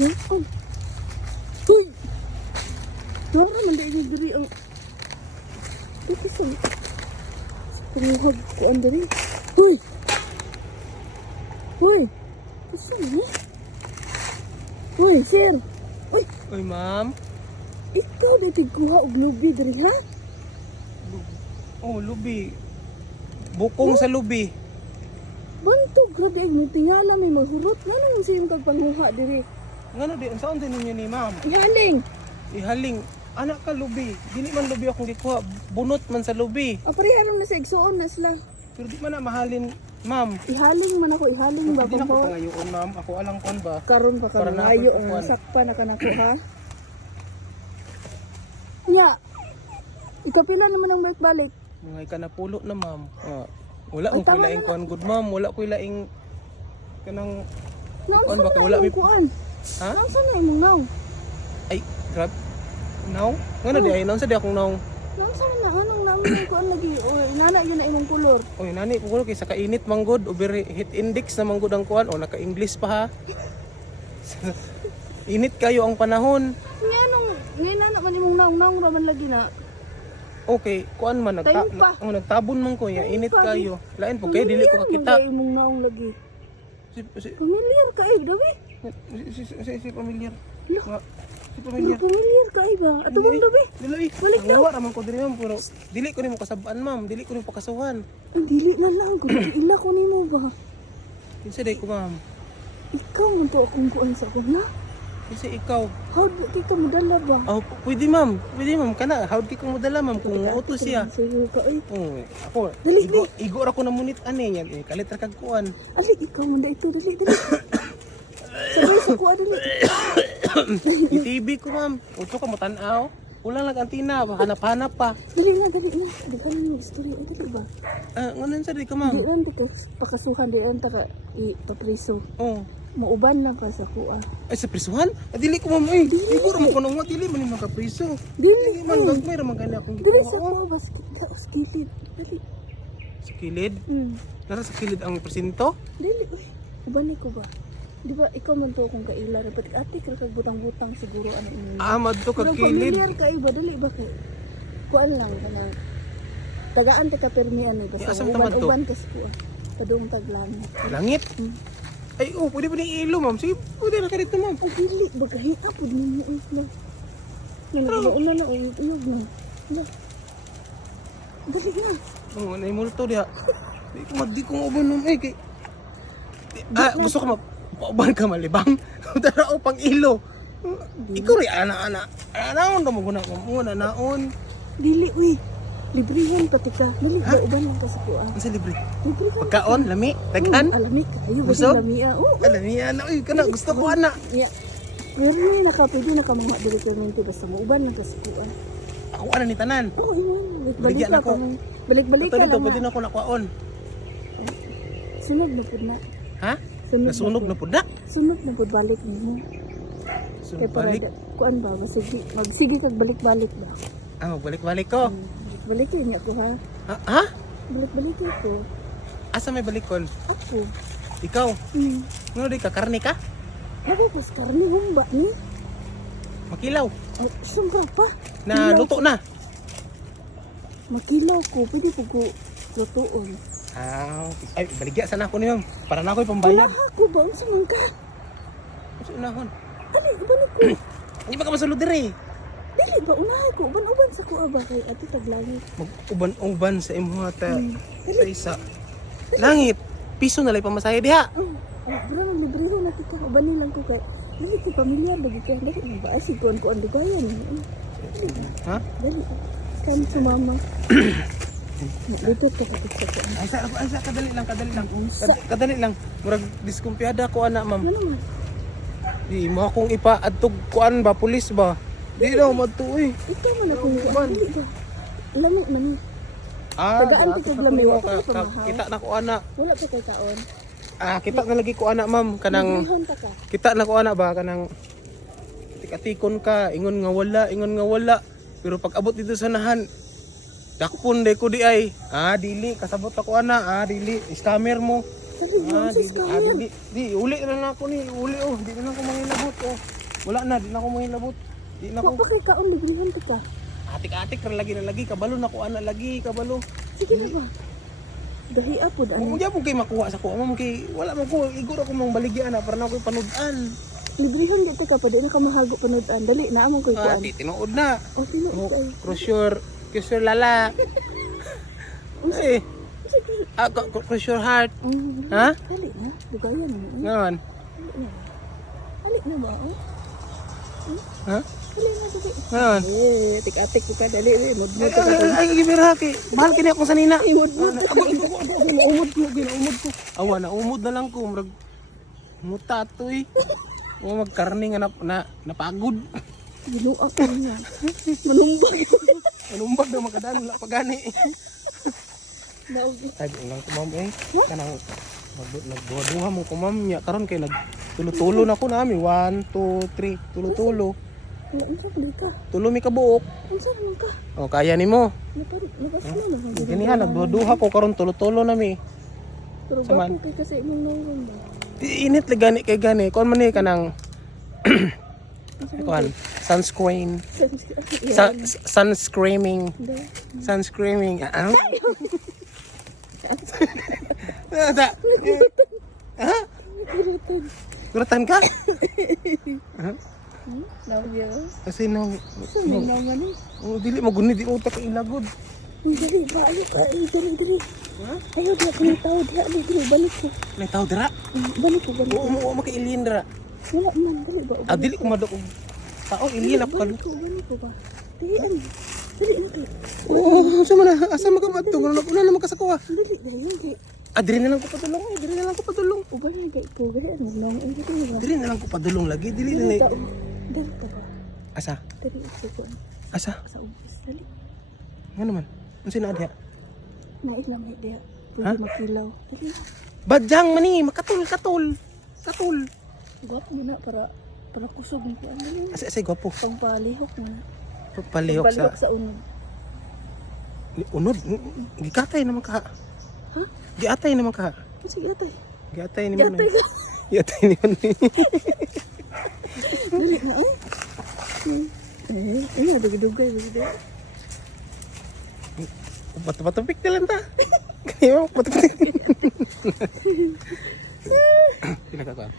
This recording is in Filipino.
Yan. Oh. Uy! Dara man dahil diri ang... Ito sa... Panguhag ko ang diri. Uy! Uy! Ito na? Uy, sir! Uy! Uy, ma'am. Ikaw na tigkuha og lubi diri ha? Oh, lubi. Bukong sa lubi. Banto, grabe ay tingala may mahurot. Nanong siyang kagpanguha diri? Ngano di, saan din ninyo ni ma'am? Ihaling! Ihaling, anak ka lubi. Dili man lubi akong gikuha. Bunot man sa lubi. Apareharon na sa igsuon na sila. Pero di man na mahalin, ma'am. Ihaling man ako, ihaling ba? Hindi na ko Pambawa. pangayoon, ma'am. Ako alang kon ba? Karon pa ka Para na ngayo ako ang kukuan. sakpa na kanako ha. Nya. Ikapila naman ang balik. Mga ka na pulo na, ma'am. Wala Ay, akong tama kuilaing na. kuan good, ma'am. Wala ko ilaing kanang Naon Kuan sa ba, na wala imong may- kuan? ha? Naon sa na imong naw? Ay, grab. Now? Ngano di ay naon sa di akong now. Naon sa na anong naon imong kuan lagi? O inana yun na imong kulor. Oy, nani ko kay sa kainit manggod over heat index na manggod ang kuan o naka-English pa ha. Init kayo ang panahon. Nya nung ngay na man imong naong raman lagi na. Okay, kuan man Tayo pa. nagtabon man ko ya, init pa, kayo. Lain po kay dili ko kakita. Familiar mo imong naong lagi. Si Familiar ka eh, dawi. si familiar. Look. Nga, si Ano familiar. familiar ka eh ba? Ato bang dawi? Dili, Balik daw. nawa raman ko diri ma'am, pero dili ko nimo kasabaan ma'am, dili ko nimo pakasuhan. Ang dili na lang kung ila ko nimo ba? Kinsa day ko ma'am? Ikaw man to akong kuan sa akong na. Kinsa ikaw? How do kita modala ba? Oh, pwede ma'am. Pwede ma'am kana. Howd ko mo dala ma'am kung auto siya. Sayo ka eh. Oh, ako. Dali, Igo ra ko na munit ani yan. Kalit ra kag kuan. Ali, ikaw man da ito. Dali, dali. Sabay sa kuha, dali. I-TV ko ma'am. Uto ka mo tan-aw. Ulang lang antina, hanap-hanap pa. Dali na, dali na. Dali na yung story. Ay, dali ba? Ngayon sa di ka Di ma'am. rin ka pakasuhan. Di rin ka ipapriso. Oh. Mauban lang ka sa kuha. Ay sa prisuhan? Dili ko ma'am eh. Igo ra mo ko nang dili man ni makapriso. Dili. Dili man gagmay ra man gani akong Dali sa gikuha. kuha, basket ka. Skilid. Dali. Sa kilid. Hmm. Nasa sa kilid ang presinto. Dili, uy. Uban ko ba? Di ba, ikaw man to kung kaila. Dapat ate ka butang-butang siguro ano inyo. Amad to kag Pero kilid. familiar ka iba, dali ba kay? Kuan lang ka na. Tagaan ta ka permian eh. Basta Asam tamad to? uban ka sa kuha. Padung taglang. Langit. Hmm. Ay oh, pwede ilo ma'am. Sige, pwede na ka dito ma'am. Ay, dili. Bagahin po din mo. Una na, uyog na. Dali. Dali na. Oh, naimulto diha. Di ko uban ma'am eh kay gusto ko mauban ka malibang. Tara o pang ilo. Ikaw rin ana-ana. Anaon ka mo guna mo naon. Dili, uy. Librihan pati ka. Dali, ba uban lang ka sa kuha. Ang sa libre. Librihan. Pagkaon, lami, daghan. Alamik ka. Ayaw, Busog? basta lamia. Oo. Alam niya na, uy, kana gusto ko ana. Yeah. Pero yun, pwede na ka mga delikamente basta mauban lang ka sa kuha. Ako ana ni tanan. Oo, yun. Baligyan Balik-balik ako. ka. Balik-balik Ito ka dito, lang. pwede na ako nakwaon. Sunod na po na. Ha? Nasunog na pud na. Sunod na po balik mo. So, Kaya para balik. kuan ba? Magsige kag balik-balik ba? Magbalik-balik ko. Balik niya ko ha. Ha? Balik-balik ko. Asa may balikon? Ako. Ikaw? Hmm. Ano di ka? Karne ka? Ako pas karni humba ni. Makilaw? Ay, sumpa pa. Na Kilaw luto ko. na? Makilaw ko. Pwede po ko lutuon. Ay, baligya sana ako ni ma'am. Para na ako'y Wala pambayad. ako ba? Ang sinang ka. Kasi unahon. Ali, uban ko. Hindi ba ka masulod dire? Dili ba? Unahan ko. Uban-uban sa kuha ba? Kay ate taglangi. Mag-uban-uban sa imuha ta. Hmm. Sa isa. Langit. Piso na lang pamasaya diha. Bro, libre na kita. Ubanin lang ko kay. Dili ko pamilyar lagi ka. Dali ba? Asikuan ko ang dugayan. Ha? Dali. Kan sumama. Dito ka kapit sa kuha. Ay sa kadali lang. Sa- Kadali lang. Murag diskumpiyada ko ana ma'am. Ano man? Di mo akong ipaadtog kuan ba pulis ba? Di na madto eh. Ikaw man akong kuha. Dili ba? Lamo na ni. Tagaan dati ti sa problema, kuliwa wala pa mahal. kita na ko ana. Wala pa kay taon. Kita na lagi ko ana ma'am kanang Librehon ta ka. kita na ko ana ba kanang tikatikon ka ingon nga wala pero pag abot dito sa nahan dakpon de ko di ay dili kasabot ako ana dili scammer mo Dali lang sa scammer. Di, uli na lang ako ni, uli oh, di na lang ako mangilabot oh. Wala na, di na ako mangilabot. Di na Wa ako, pa kay kaon librihan ta ka. atik-atik ra lagi na lagi, kabalo na ko ana lagi, kabalo. Sige na ba? Dahi apo Kung daan. di mo kay makuha sa ko, mo kay wala man ko, igor ako mang baligyan na para na ko panudan. Librihan gyud ka pa di na ka mahago panood-an. Dali na among koy Ah, kuan. tinuod na. O tinuod Oh, ka. cross your lala. Eh, cross your heart. Ha? Dali na. Dugayan mo. Ngayon. Dali na ba? Oh? Ha? Dali na dali. Ngayon. Tik-atik ko ka dali. Mudmud ka. Ay, gibira kay. Mahal kini akong sanina. Mudmud. Ginaumod ko. Awa na umod na lang ko murag muta to eh. O magkarne nga na napagod. Ginuwa ko niya. Manumbag. Manumbag na makadaan wala pa gani. Daog. Ay, ulang ko ma'am eh. Kanang nagduha mo ko ma'am nya karon kay nagtulo-tulo na ko nami 1 2 3 tulo-tulo. Wala unsa pa ka? Tulo mi ka buok. Unsa man ka? O kaya nimo. Labas mo na. Gani ha nagduha ko karon tulo-tulo nami. Pero Saman. bakit kay kasi imong nungong ba? Init lang gani kay gani. Kon man ni kanang kuan sunscreen. Sunscreaming. Sunscreaming. Ano? Ha? Guratan ka? Now ya. Kasi nang Sino naman ni? oh, dili mo guni di utak ka ilagod. Uy, dali ba? Ayo, dali. Ha? Ayo, di ako nitaw. Dali, balik ko. Nay tao dira. Balik ko. Oo mo makailin dira. Wala man, dali ba? Ah dili ko madok. Tao ilin ako. Balik ko ba? Dali, dali na kayo. Oo, asa man asa magamadto ngano na naman kasakuha. Dali, dali kay. Ah diri na lang ko padulong. Diri na lang ko padulong. Uban na kay ko. Gaya, naglang. Ang dali ba? Diri na lang ko padulong lagi. Dili na. Dali ka ba? Asa? Dali, ko. Asa? Sa ubis, dali. Ngano man? Unsa na diha? Nais lang may diya. Ha? Pwede makilaw. Dali. Badyang mani, makatul. Katul. Gwapo mo na para kusog mo kaya. Dali. Asa gwapo. Pangpalihok mo na. Palihok Pangpalihok sa sa unod. unod. Gikatay naman ka. Ha? Giatay naman ka. Sige, atay. Giatay ni man. Yatay ka. Giatay ni man. Dali na, oh. Ay, dugay. Patupik na lang ta. Kaya mo patupik. Pinagkakaroon.